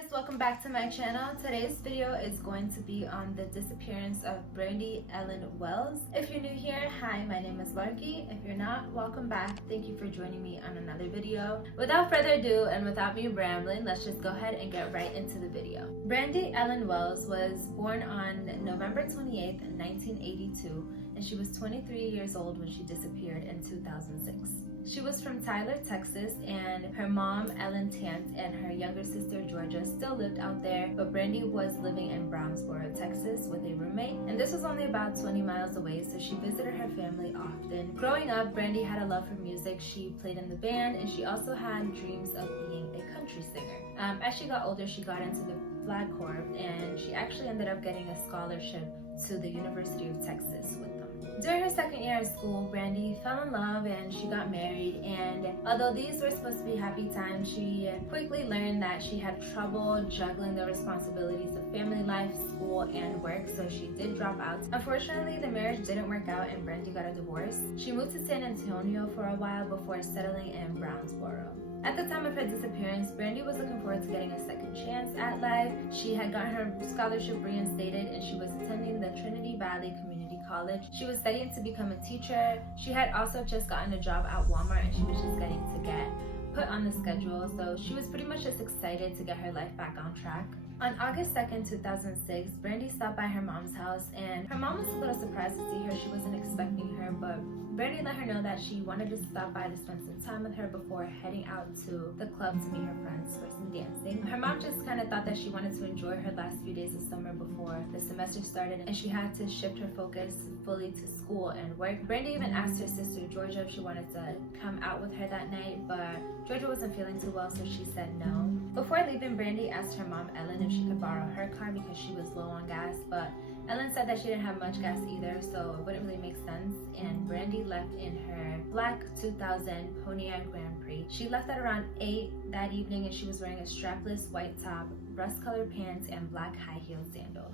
Guys, welcome back to my channel. Today's video is going to be on the disappearance of Brandi Ellen Wells. If you're new here, hi, my name is Larki. If you're not, welcome back. Thank you for joining me on another video. Without further ado and without me rambling, let's just go ahead and get right into the video. Brandi Ellen Wells was born on November 28th, 1982, and she was 23 years old when she disappeared in 2006. She was from Tyler, Texas, and her mom, Ellen Tant, and her younger sister, Georgia, still lived out there, but Brandi was living in Brownsboro, Texas with a roommate, and this was only about 20 miles away, so she visited her family often. Growing up, Brandi had a love for music. She played in the band, and she also had dreams of being a country singer. As she got older, she got into the Flag Corps, and she actually ended up getting a scholarship to the University of Texas with them. During her second year of school, Brandi fell in love and she got married, and although these were supposed to be happy times, she quickly learned that she had trouble juggling the responsibilities of family life, school, and work, so she did drop out. Unfortunately, the marriage didn't work out and Brandi got a divorce. She moved to San Antonio for a while before settling in Brownsboro. At the time of her disappearance, Brandi was looking forward to getting a second chance at life. She had gotten her scholarship reinstated and she was attending the Trinity Valley Community College. She was studying to become a teacher. She had also just gotten a job at Walmart and she was just getting to get put on the schedule, so she was pretty much just excited to get her life back on track. On August 2nd, 2006, Brandi stopped by her mom's house and her mom was a little surprised to see her. She wasn't expecting her, but Brandi let her know that she wanted to stop by to spend some time with her before heading out to the club to meet her friends for some dancing. Her mom just kind of thought that she wanted to enjoy her last few days of summer before the semester started, and she had to shift her focus fully to school and work. Brandi even asked her sister Georgia if she wanted to come out with her that night, but Georgia wasn't feeling too well, so she said no. Before leaving, Brandi asked her mom Ellen if she could borrow her car because she was low on gas, but Ellen said that she didn't have much gas either, so it wouldn't really make sense, and Brandi left in her black 2000 Pontiac Grand Prix. She left at around 8 that evening and she was wearing a strapless white top, rust-colored pants, and black high-heeled sandals.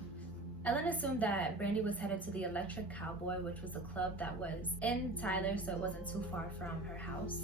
Ellen assumed that Brandi was headed to the Electric Cowboy, which was a club that was in Tyler, so it wasn't too far from her house.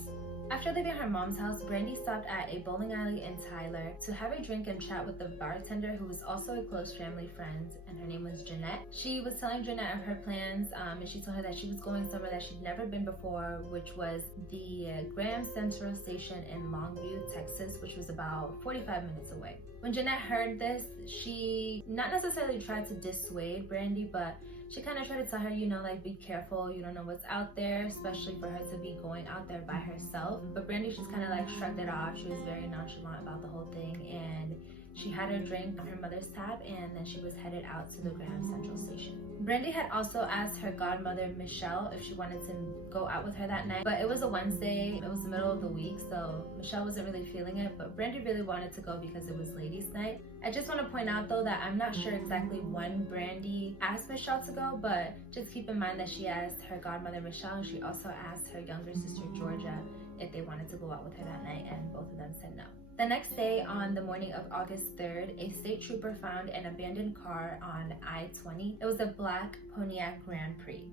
After leaving her mom's house, Brandi stopped at a bowling alley in Tyler to have a drink and chat with the bartender, who was also a close family friend, and her name was Jeanette. She was telling Jeanette of her plans, and she told her that she was going somewhere that she'd never been before, which was the Graham Central Station in Longview, Texas, which was about 45 minutes away. When Jeanette heard this, she not necessarily tried to dissuade Brandi, but she kind of tried to tell her, like, be careful, you don't know what's out there, especially for her to be going out there by herself. But Brandi just kind of like shrugged it off. She was very nonchalant about the whole thing, and she had her drink on her mother's tab, and then she was headed out to the Grand Central Station. Brandi had also asked her godmother, Michelle, if she wanted to go out with her that night, but it was a Wednesday, it was the middle of the week, so Michelle wasn't really feeling it, but Brandi really wanted to go because it was ladies' night. I just want to point out though that I'm not sure exactly when Brandi asked Michelle to go, but just keep in mind that she asked her godmother, Michelle, and she also asked her younger sister, Georgia, if they wanted to go out with her that night, and both of them said no. The next day, on the morning of August 3rd, a state trooper found an abandoned car on I-20. It was a black Pontiac Grand Prix.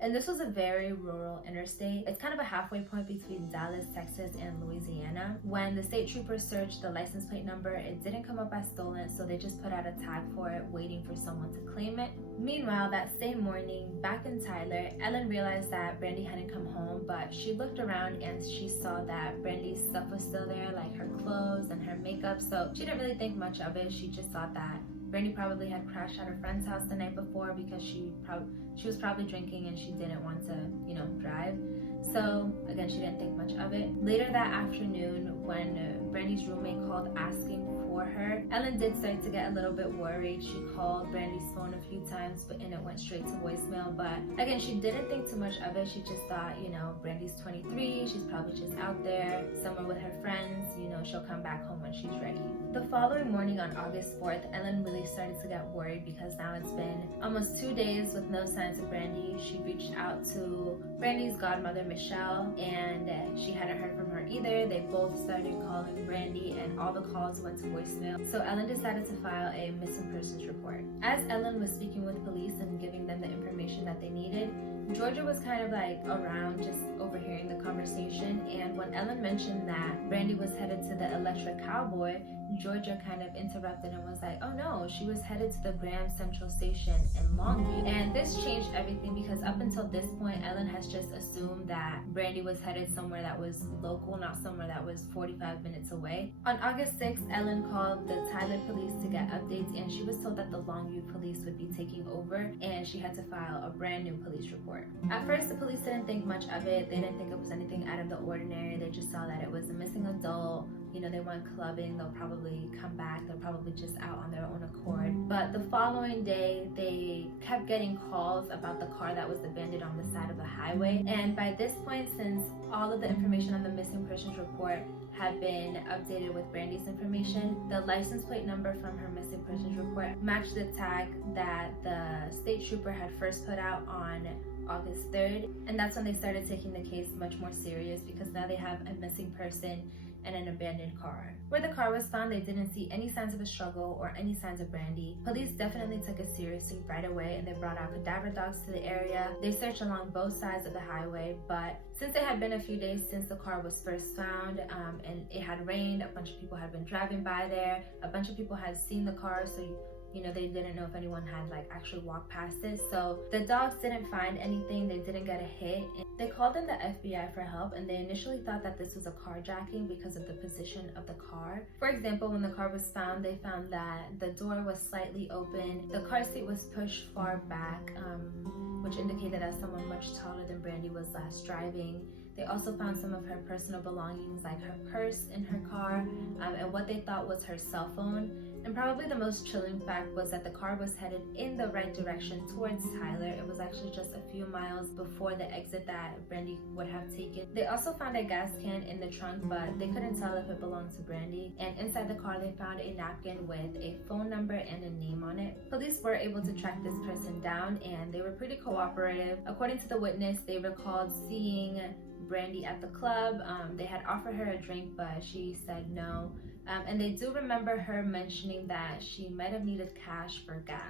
And this was a very rural interstate. It's kind of a halfway point between Dallas, Texas, and Louisiana. When the state trooper searched the license plate number, it didn't come up as stolen, so they just put out a tag for it, waiting for someone to claim it. Meanwhile, that same morning, back in Tyler, Ellen realized that Brandi hadn't come home, but she looked around and she saw that Brandi's stuff was still there, like her clothes and her makeup, so she didn't really think much of it. She just thought that Brandi probably had crashed at her friend's house the night before because she was probably drinking and she didn't want to, drive. So again, she didn't think much of it. Later that afternoon, when Brandi's roommate called asking for her, Ellen did start to get a little bit worried. She called Brandi's phone a few times, and it went straight to voicemail. But again, she didn't think too much of it. She just thought, Brandi's 23, she's probably just out there somewhere with her friends, she'll come back home when she's ready. The following morning on August 4th, Ellen really started to get worried because now it's been almost 2 days with no signs of Brandi. She reached out to Brandi's godmother, Michelle, and she hadn't heard from her either. They both started calling Brandi and all the calls went to voicemail. So Ellen decided to file a missing persons report. As Ellen was speaking with police and giving them the information that they needed, Georgia was kind of like around, just overhearing the conversation, and when Ellen mentioned that Brandi was headed to the Electric Cowboy, Georgia kind of interrupted and was like, oh no, she was headed to the Grand Central Station in Longview. And this changed everything, because up until this point, Ellen has just assumed that Brandi was headed somewhere that was local, not somewhere that was 45 minutes away. On August 6th, Ellen called the Tyler police to get updates, and she was told that the Longview police would be taking over and she had to file a brand new police report. At first, the police didn't think much of it. They didn't think it was anything out of the ordinary. They just saw that it was a missing adult. You know, they went clubbing, they'll probably come back, they're probably just out on their own accord. But the following day, they kept getting calls about the car that was abandoned on the side of the highway. And by this point, since all of the information on the missing persons report had been updated with Brandi's information, the license plate number from her missing persons report matched the tag that the state trooper had first put out on August 3rd. And that's when they started taking the case much more serious, because now they have a missing person and an abandoned car. Where the car was found, they didn't see any signs of a struggle or any signs of Brandi. Police definitely took it seriously right away, and they brought out cadaver dogs to the area. They searched along both sides of the highway, but since it had been a few days since the car was first found, and it had rained, a bunch of people had been driving by there, a bunch of people had seen the car, so they didn't know if anyone had actually walked past it. So the dogs didn't find anything, they didn't get a hit. And they called in the FBI for help, and they initially thought that this was a carjacking because of the position of the car. For example, when the car was found, they found that the door was slightly open, the car seat was pushed far back, which indicated that someone much taller than Brandi was last driving. They also found some of her personal belongings, like her purse in her car, and what they thought was her cell phone. And probably the most chilling fact was that the car was headed in the right direction towards Tyler. It was actually just a few miles before the exit that Brandi would have taken. They also found a gas can in the trunk, but they couldn't tell if it belonged to Brandi. And inside the car, they found a napkin with a phone number and a name on it. Police were able to track this person down, and they were pretty cooperative. According to the witness, they recalled seeing Brandi at the club. They had offered her a drink, but she said no. And they do remember her mentioning that she might have needed cash for gas.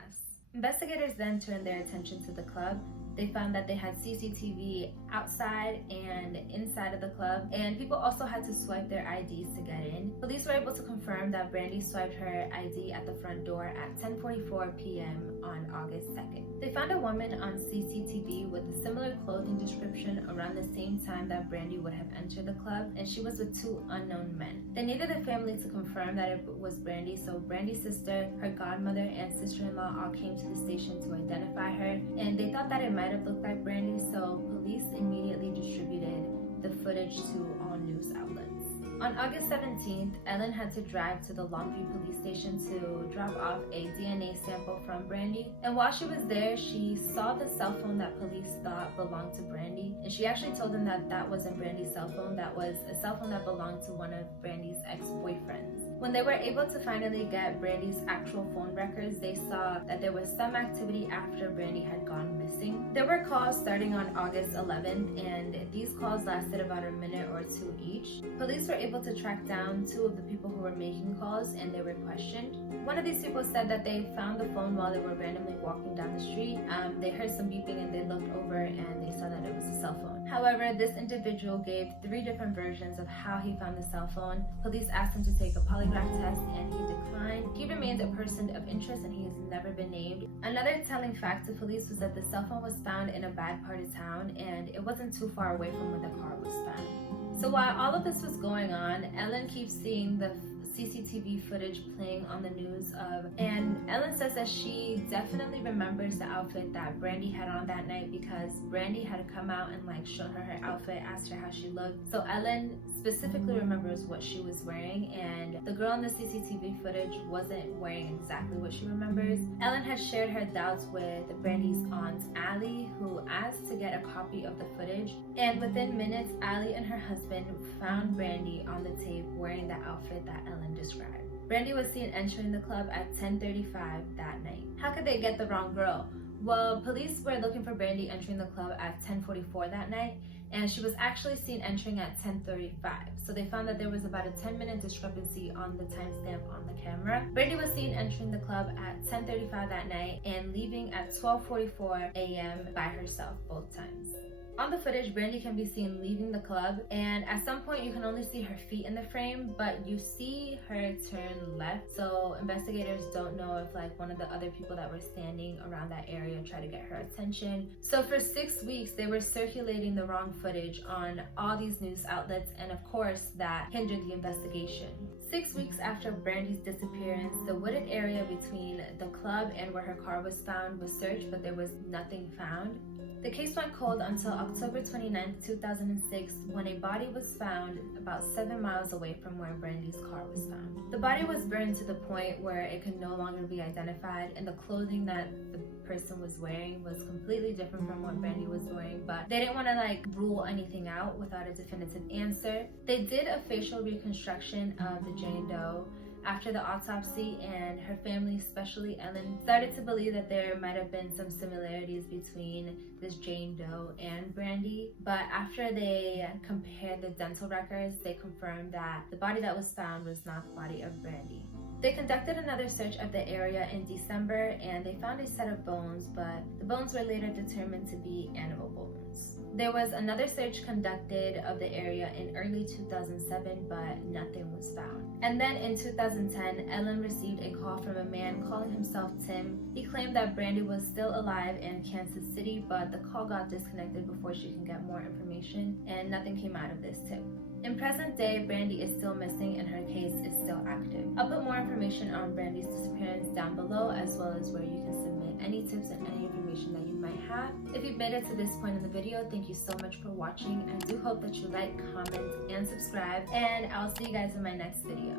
Investigators then turned their attention to the club. They found that they had CCTV outside and inside of the club, and people also had to swipe their IDs to get in. Police were able to confirm that Brandi swiped her ID at the front door at 10:44 p.m. on August 2nd. They found a woman on CCTV with a similar clothing description around the same time that Brandi would have entered the club, and she was with two unknown men. They needed the family to confirm that it was Brandi, so Brandi's sister, her godmother, and sister-in-law all came to the station to identify her, and they thought that it might have looked like Brandi, so police immediately distributed the footage to all news outlets. On August 17th, Ellen had to drive to the Longview police station to drop off a DNA sample from Brandi. And while she was there, she saw the cell phone that police thought belonged to Brandi. And she actually told them that that wasn't Brandi's cell phone, that was a cell phone that belonged to one of Brandi's ex-boyfriends. When they were able to finally get Brandi's actual phone records, they saw that there was some activity after Brandi had gone missing. There were calls starting on August 11th, and these calls lasted about a minute or two each. Police were able to track down two of the people who were making calls, and they were questioned. One of these people said that they found the phone while they were randomly walking down the street. They heard some beeping and they looked over and they saw that it was a cell phone. However, this individual gave 3 different versions of how he found the cell phone. Police asked him to take a polygraph test and he declined. He remains a person of interest and he has never been named. Another telling fact to police was that the cell phone was found in a bad part of town and it wasn't too far away from where the car was found. So while all of this was going on, Ellen keeps seeing the CCTV footage playing on the news and Ellen says that she definitely remembers the outfit that Brandi had on that night because Brandi had come out and shown her outfit, asked her how she looked. So Ellen specifically remembers what she was wearing, and the girl in the CCTV footage wasn't wearing exactly what she remembers. Ellen has shared her doubts with Brandi's aunt Allie, who asked to get a copy of the footage, and within minutes Allie and her husband found Brandi on the tape wearing the outfit that Ellen described. Brandi was seen entering the club at 10:35 that night. How could they get the wrong girl? Well, police were looking for Brandi entering the club at 10:44 that night, and she was actually seen entering at 10:35. So they found that there was about a 10-minute discrepancy on the timestamp on the camera. Brandi was seen entering the club at 10:35 that night and leaving at 12:44 a.m. by herself both times. On the footage, Brandi can be seen leaving the club, and at some point you can only see her feet in the frame, but you see her turn left. So investigators don't know if like one of the other people that were standing around that area tried to get her attention. So for 6 weeks, they were circulating the wrong footage on all these news outlets, and of course that hindered the investigation. 6 weeks after Brandi's disappearance, the wooded area between the club and where her car was found was searched, but there was nothing found. The case went cold until October 29, 2006, when a body was found about 7 miles away from where Brandi's car was found. The body was burned to the point where it could no longer be identified, and the clothing that the person was wearing was completely different from what Brandi was wearing, but they didn't want to like rule anything out without a definitive answer. They did a facial reconstruction of the Jane Doe after the autopsy, and her family, especially Ellen, started to believe that there might have been some similarities between this Jane Doe and Brandi. But after they compared the dental records, they confirmed that the body that was found was not the body of Brandi. They conducted another search of the area in December, and they found a set of bones, but the bones were later determined to be animal bones. There was another search conducted of the area in early 2007, but nothing was found. And then in 2010, Ellen received a call from a man calling himself Tim. He claimed that Brandi was still alive in Kansas City, but the call got disconnected before she can get more information, and nothing came out of this tip. In present day, Brandi is still missing and her case is still active. I'll put more information on Brandi's disappearance down below, as well as where you can submit any tips and any information that you might have. If you've made it to this point in the video, thank you so much for watching. I do hope that you like, comment, and subscribe, and I'll see you guys in my next video.